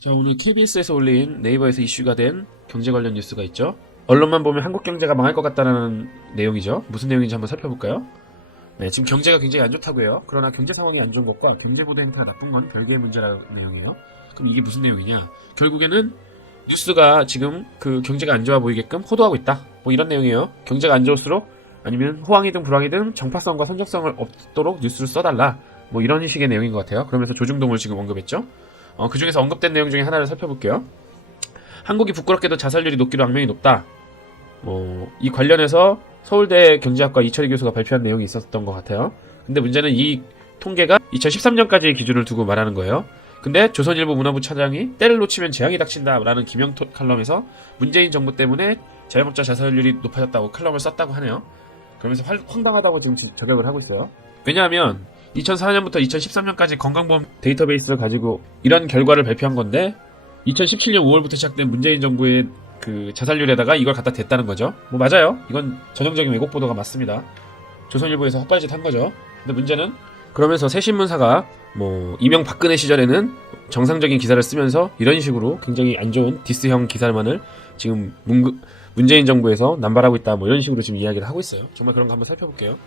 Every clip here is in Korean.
자, 오늘 KBS에서 올린 네이버에서 이슈가 된 경제 관련 뉴스가 있죠. 언론만 보면 한국 경제가 망할 것 같다는 내용이죠. 무슨 내용인지 한번 살펴볼까요? 네, 지금 경제가 굉장히 안 좋다고요. 그러나 경제 상황이 안 좋은 것과 경제보도 행태가 나쁜 건 별개의 문제라는 내용이에요. 그럼 이게 무슨 내용이냐? 결국에는 뉴스가 지금 그 경제가 안 좋아 보이게끔 호도하고 있다. 뭐 이런 내용이에요. 경제가 안 좋을수록 아니면 호황이든 불황이든 정파성과 선정성을 없도록 뉴스를 써달라. 뭐 이런 식의 내용인 것 같아요. 그러면서 조중동을 지금 언급했죠. 그 중에서 언급된 내용 중에 하나를 살펴볼게요. 한국이 부끄럽게도 자살률이 높기로 악명이 높다. 이 관련해서 서울대 경제학과 이철희 교수가 발표한 내용이 있었던 것 같아요. 근데 문제는 이 통계가 2013년까지의 기준을 두고 말하는 거예요. 근데 조선일보 문화부 차장이 때를 놓치면 재앙이 닥친다 라는 김영 칼럼에서 문재인 정부 때문에 자영업자 자살률이 높아졌다고 칼럼을 썼다고 하네요. 그러면서 황당하다고 지금 저격을 하고 있어요. 왜냐하면 2004년부터 2013년까지 건강보험 데이터베이스를 가지고 이런 결과를 발표한 건데 2017년 5월부터 시작된 문재인 정부의 그 자살률에다가 이걸 갖다 댔다는 거죠. 뭐 맞아요. 이건 전형적인 왜곡 보도가 맞습니다. 조선일보에서 헛발짓 한 거죠. 근데 문제는 그러면서 새 신문사가 뭐 이명박근혜 시절에는 정상적인 기사를 쓰면서 이런 식으로 굉장히 안 좋은 디스형 기사만을 지금 문재인 정부에서 남발하고 있다. 뭐 이런 식으로 지금 이야기를 하고 있어요. 정말 그런 거 한번 살펴볼게요.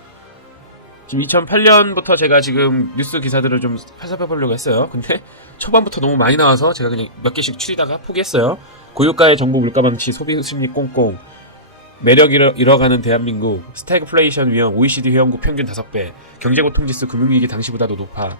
지금 2008년부터 제가 지금 뉴스 기사들을 좀 살펴보려고 했어요. 근데 초반부터 너무 많이 나와서 제가 그냥 몇 개씩 추리다가 포기했어요. 고유가의 정부 물가 방치, 소비 심리 꽁꽁, 매력 잃어가는 대한민국, 스태그플레이션 위험, OECD 회원국 평균 5배, 경제고통지수 금융위기 당시보다도 높아.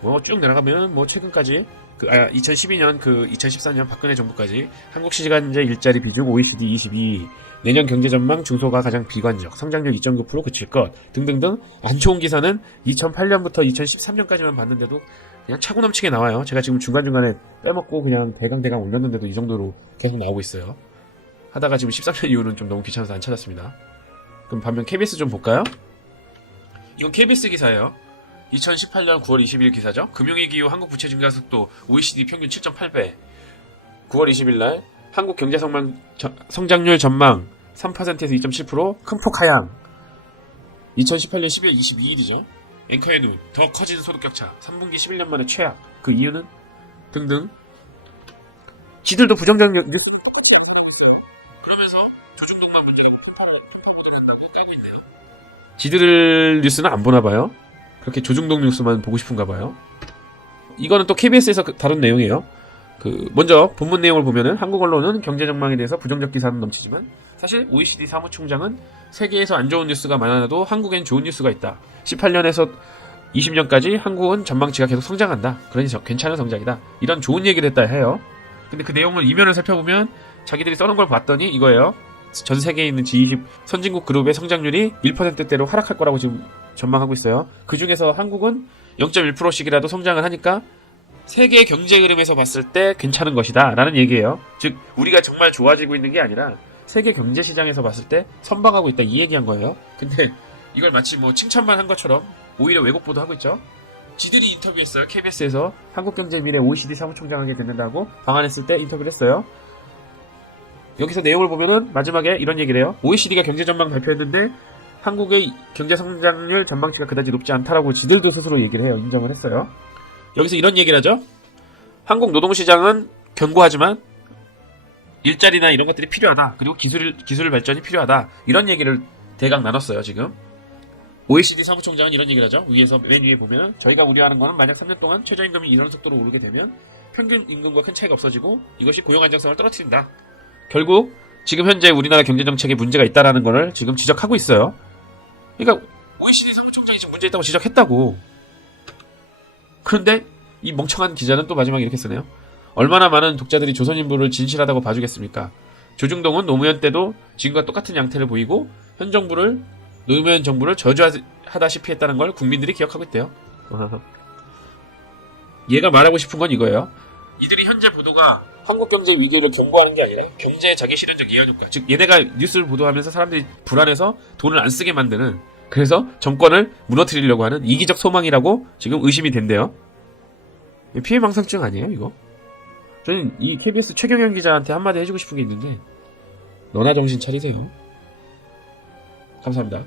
뭐 쭉 내려가면 뭐 최근까지 2012년 2014년 박근혜 정부까지 한국 시간제 일자리 비중 OECD 22, 내년 경제 전망 중소가 가장 비관적, 성장률 2.9% 그칠 것 등등등 안 좋은 기사는 2008년부터 2013년까지만 봤는데도 그냥 차고 넘치게 나와요. 제가 지금 중간중간에 빼먹고 그냥 대강 올렸는데도 이 정도로 계속 나오고 있어요. 하다가 지금 13년 이후는 좀 너무 귀찮아서 안 찾았습니다. 그럼 반면 KBS 좀 볼까요? 이건 KBS 기사예요. 2018년 9월 20일 기사죠. 금융위기 이후 한국 부채 증가 속도 OECD 평균 7.8배. 9월 20일 날 한국 경제 성장률 전망 3%에서 2.7%, 큰 폭 하향. 2018년 12월 22일이죠. 앵커의 눈, 더 커진 소득 격차, 3분기 11년 만에 최악. 그 이유는? 등등. 지들도 부정적 뉴스. 그러면서 조중동만 문제가 파고들 한다고 까고 있네요. 지들 뉴스는 안 보나 봐요. 그렇게 조중동 뉴스만 보고 싶은가 봐요. 이거는 또 KBS에서 다룬 내용이에요. 먼저 본문 내용을 보면은 한국 언론은 경제 전망에 대해서 부정적 기사는 넘치지만 사실 OECD 사무총장은 세계에서 안 좋은 뉴스가 많아도 한국엔 좋은 뉴스가 있다. 18년에서 20년까지 한국은 전망치가 계속 성장한다. 그러니 괜찮은 성장이다. 이런 좋은 얘기를 했다 해요. 근데 그 내용을 이면을 살펴보면 자기들이 써놓은 걸 봤더니 이거예요. 전 세계에 있는 G20 선진국 그룹의 성장률이 1%대로 하락할 거라고 지금 전망하고 있어요. 그 중에서 한국은 0.1%씩이라도 성장을 하니까 세계 경제 흐름에서 봤을 때 괜찮은 것이다 라는 얘기예요. 즉 우리가 정말 좋아지고 있는 게 아니라 세계 경제 시장에서 봤을 때 선방하고 있다 이 얘기한 거예요. 근데 이걸 마치 뭐 칭찬만 한 것처럼 오히려 왜곡 보도하고 있죠. 지들이 인터뷰했어요. KBS에서 한국경제 미래 OECD 사무총장하게 됐는다고 방한했을 때 인터뷰를 했어요. 여기서 내용을 보면은 마지막에 이런 얘기를 해요. OECD가 경제 전망 발표했는데 한국의 경제 성장률 전망치가 그다지 높지 않다라고 지들도 스스로 얘기를 해요. 인정을 했어요. 여기서 이런 얘기를 하죠. 한국 노동시장은 견고하지만 일자리나 이런 것들이 필요하다. 그리고 기술 발전이 필요하다. 이런 얘기를 대강 나눴어요. 지금 OECD 사무총장은 이런 얘기를 하죠. 위에서 맨 위에 보면 저희가 우려하는 거는 만약 3년 동안 최저임금이 이런 속도로 오르게 되면 평균 임금과 큰 차이가 없어지고 이것이 고용 안정성을 떨어뜨린다. 결국 지금 현재 우리나라 경제정책에 문제가 있다라는 거를 지금 지적하고 있어요. 그러니까 OECD 사무총장이 지금 문제 있다고 지적했다고. 그런데 이 멍청한 기자는 또 마지막에 이렇게 쓰네요. 얼마나 많은 독자들이 조선인부를 진실하다고 봐주겠습니까? 조중동은 노무현 때도 지금과 똑같은 양태를 보이고 노무현 정부를 저주하다시피 했다는 걸 국민들이 기억하고 있대요. 얘가 말하고 싶은 건 이거예요. 이들이 현재 보도가 한국 경제 위기를 경고하는 게 아니라 경제의 자기 실현적 예언 효과. 즉 얘네가 뉴스를 보도하면서 사람들이 불안해서 돈을 안 쓰게 만드는, 그래서 정권을 무너뜨리려고 하는 이기적 소망이라고 지금 의심이 된대요. 피해망상증 아니에요 이거? 저는 이 KBS 최경영 기자한테 한마디 해주고 싶은 게 있는데 너나 정신 차리세요. 감사합니다.